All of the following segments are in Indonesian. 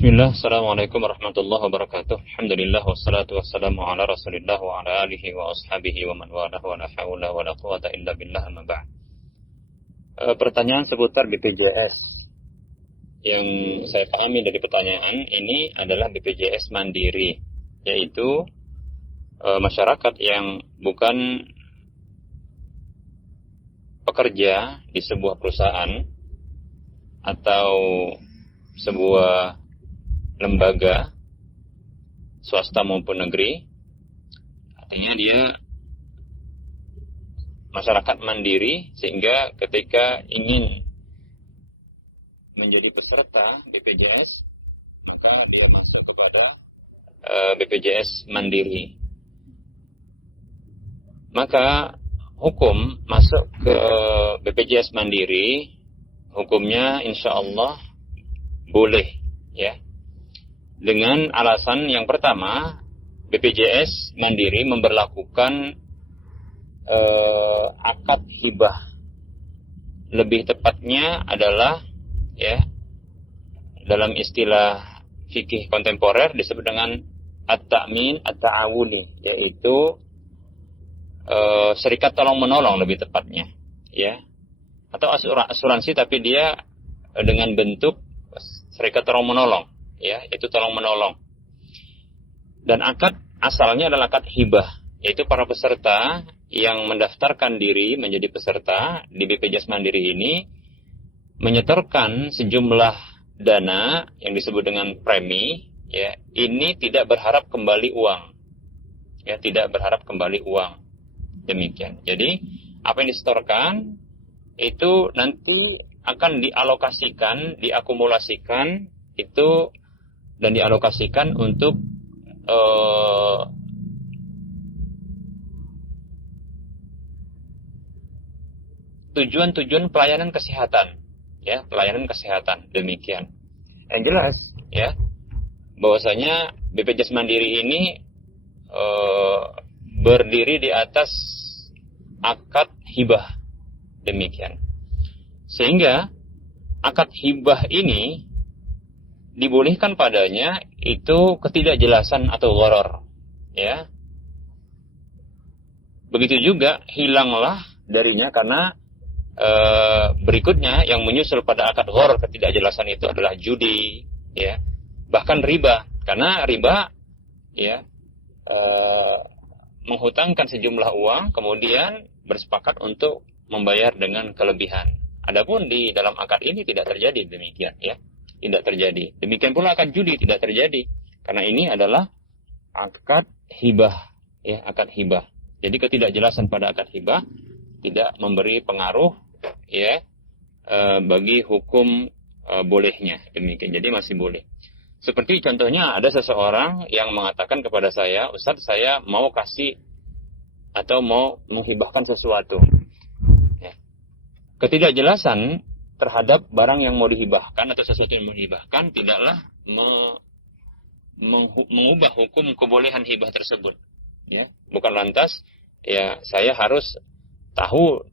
Bismillah, Assalamualaikum warahmatullahi wabarakatuh. Alhamdulillah, wassalatu wassalamu ala rasulillah wa ala alihi wa ashabihi wa man walah wa la hawla wa la quwata illa billah, amma ba'd. Pertanyaan seputar BPJS. Yang saya pahami dari pertanyaan ini adalah BPJS mandiri, yaitu masyarakat yang bukan pekerja di sebuah perusahaan atau sebuah lembaga swasta maupun negeri. Artinya dia masyarakat mandiri, sehingga ketika ingin menjadi peserta BPJS maka dia masuk kepada BPJS mandiri. Maka hukum masuk ke BPJS mandiri, hukumnya insya Allah boleh, ya. Dengan alasan yang pertama, BPJS mandiri memberlakukan akad hibah. Lebih tepatnya adalah, ya, dalam istilah fikih kontemporer disebut dengan at-ta'min at-ta'awuni, yaitu serikat tolong menolong lebih tepatnya, ya, atau asuransi tapi dia dengan bentuk serikat tolong menolong, ya, itu tolong menolong. Dan akad asalnya adalah akad hibah, yaitu para peserta yang mendaftarkan diri menjadi peserta di BPJS Mandiri ini menyetorkan sejumlah dana yang disebut dengan premi, ya, ini tidak berharap kembali uang, ya, tidak berharap kembali uang. Demikian. Jadi apa yang disetorkan itu nanti akan dialokasikan, diakumulasikan itu dan dialokasikan untuk tujuan-tujuan pelayanan kesehatan, ya, pelayanan kesehatan. Demikian. Yang jelas, ya, bahwasanya BPJS Mandiri ini berdiri di atas akad hibah. Demikian. Sehingga akad hibah ini dibolehkan padanya itu ketidakjelasan atau gharar, ya. Begitu juga hilanglah darinya karena berikutnya yang menyusul pada akad gharar, ketidakjelasan itu adalah judi, ya, bahkan riba, karena riba, ya, menghutangkan sejumlah uang kemudian bersepakat untuk membayar dengan kelebihan. Adapun di dalam akad ini tidak terjadi demikian, ya, tidak terjadi. Demikian pula akad judi tidak terjadi, karena ini adalah akad hibah, ya, akad hibah. Jadi ketidakjelasan pada akad hibah tidak memberi pengaruh, ya, bagi hukum bolehnya. Demikian. Jadi masih boleh. Seperti contohnya ada seseorang yang mengatakan kepada saya, Ustaz, saya mau kasih atau mau menghibahkan sesuatu. Ya. Ketidakjelasan terhadap barang yang mau dihibahkan atau sesuatu yang mau dihibahkan tidaklah mengubah hukum kebolehan hibah tersebut. Ya. Bukan lantas, ya, saya harus tahu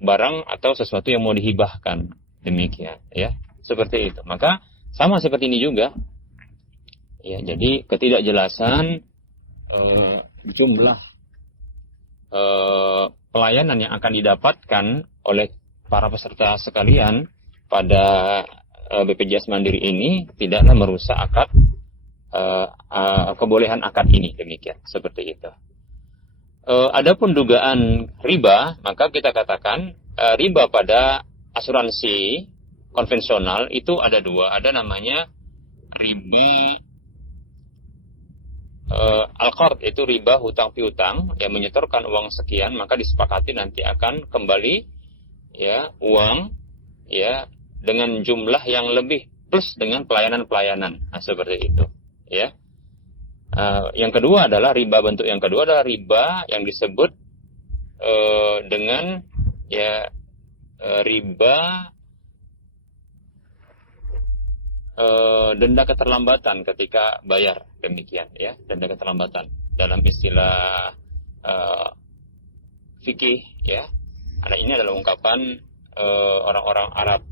barang atau sesuatu yang mau dihibahkan. Demikian, ya. Seperti itu. Maka sama seperti ini juga, ya, jadi ketidakjelasan jumlah pelayanan yang akan didapatkan oleh para peserta sekalian pada BPJS Mandiri ini tidaklah merusak akad kebolehan akad ini. Demikian, seperti itu. Adapun dugaan riba, maka kita katakan riba pada asuransi konvensional itu ada dua. Ada namanya riba al-qard, itu riba hutang piutang, yang menyetorkan uang sekian maka disepakati nanti akan kembali, ya, uang, ya, dengan jumlah yang lebih plus dengan pelayanan-pelayanan. Nah, seperti itu, ya. Yang kedua adalah riba, bentuk yang kedua adalah riba yang disebut dengan, ya, riba denda keterlambatan ketika bayar. Demikian, ya, denda keterlambatan dalam istilah fikih, ya. Karena ini adalah ungkapan orang-orang Arab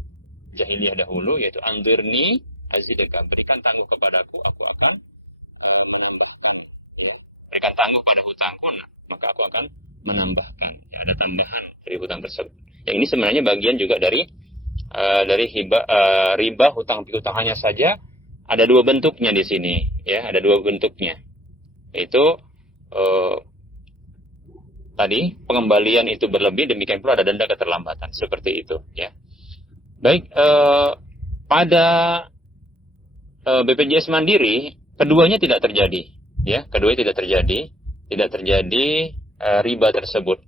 jahiliyah dahulu, yaitu anzirni azidka. Berikan tangguh kepadaku, aku akan menambahkan. Ya. Berikan tangguh pada hutangku, maka aku akan menambahkan. Ya, ada tambahan dari hutang tersebut. Yang ini sebenarnya bagian juga dari riba hutang piutang. Hanya saja ada dua bentuknya di sini. Ya, ada dua bentuknya. Yaitu tadi pengembalian itu berlebih, demikian pula ada denda keterlambatan. Seperti itu. Ya. Baik, pada BPJS Mandiri keduanya tidak terjadi, ya, keduanya tidak terjadi riba tersebut,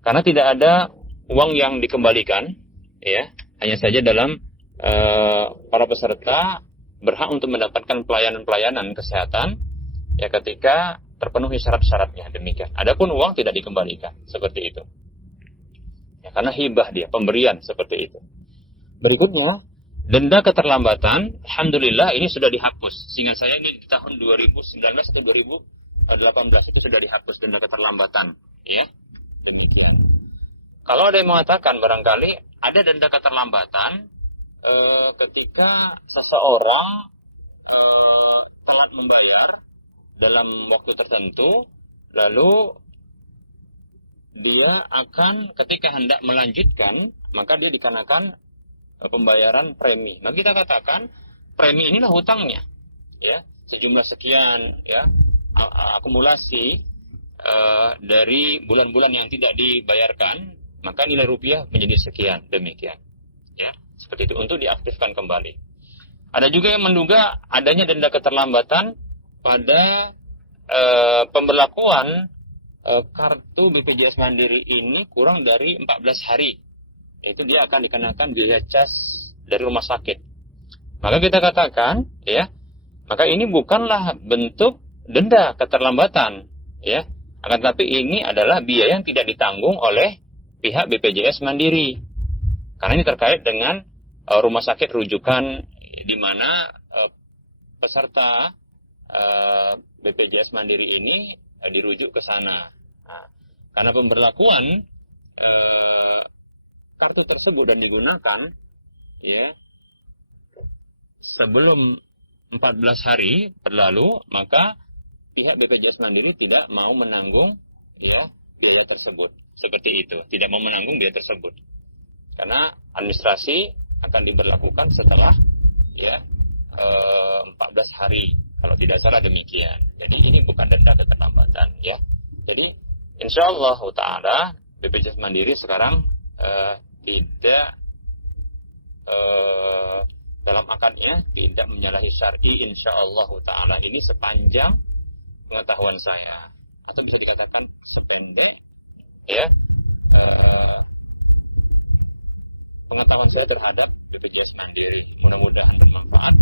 karena tidak ada uang yang dikembalikan, ya, hanya saja dalam para peserta berhak untuk mendapatkan pelayanan kesehatan, ya, ketika terpenuhi syarat-syaratnya, demikian. Adapun uang tidak dikembalikan, seperti itu, ya, karena hibah dia, pemberian, seperti itu. Berikutnya, denda keterlambatan, alhamdulillah ini sudah dihapus. Seingat saya ini di tahun 2019 atau 2018 itu sudah dihapus denda keterlambatan, ya. Demikian. Kalau ada yang mengatakan barangkali ada denda keterlambatan ketika seseorang telat membayar dalam waktu tertentu, lalu dia akan ketika hendak melanjutkan, maka dia dikenakan pembayaran premi. Nah, kita katakan premi inilah hutangnya, ya, sejumlah sekian, ya, akumulasi dari bulan-bulan yang tidak dibayarkan, maka nilai rupiah menjadi sekian, demikian, ya, seperti itu, untuk diaktifkan kembali. Ada juga yang menduga adanya denda keterlambatan pada pemberlakuan kartu BPJS Mandiri ini kurang dari 14 hari. Itu dia akan dikenakan biaya cas dari rumah sakit. Maka kita katakan, ya, maka ini bukanlah bentuk denda keterlambatan, ya. Akan tetapi ini adalah biaya yang tidak ditanggung oleh pihak BPJS Mandiri. Karena ini terkait dengan rumah sakit rujukan di mana peserta BPJS Mandiri ini dirujuk ke sana. Nah, karena pemberlakuan kartu tersebut dan digunakan, ya, sebelum 14 hari berlalu, maka pihak BPJS Mandiri tidak mau menanggung, ya, biaya tersebut. Seperti itu, tidak mau menanggung biaya tersebut. Karena administrasi akan diberlakukan setelah, ya, 14 hari, kalau tidak salah demikian. Jadi ini bukan denda keterlambatan, ya. Jadi insyaallah taala BPJS Mandiri sekarang tidak dalam akadnya tidak menyalahi syar'i, insyaallah taala. Ini sepanjang pengetahuan saya, atau bisa dikatakan sependek, ya, pengetahuan saya terhadap BPJS Mandiri. Mudah-mudahan bermanfaat.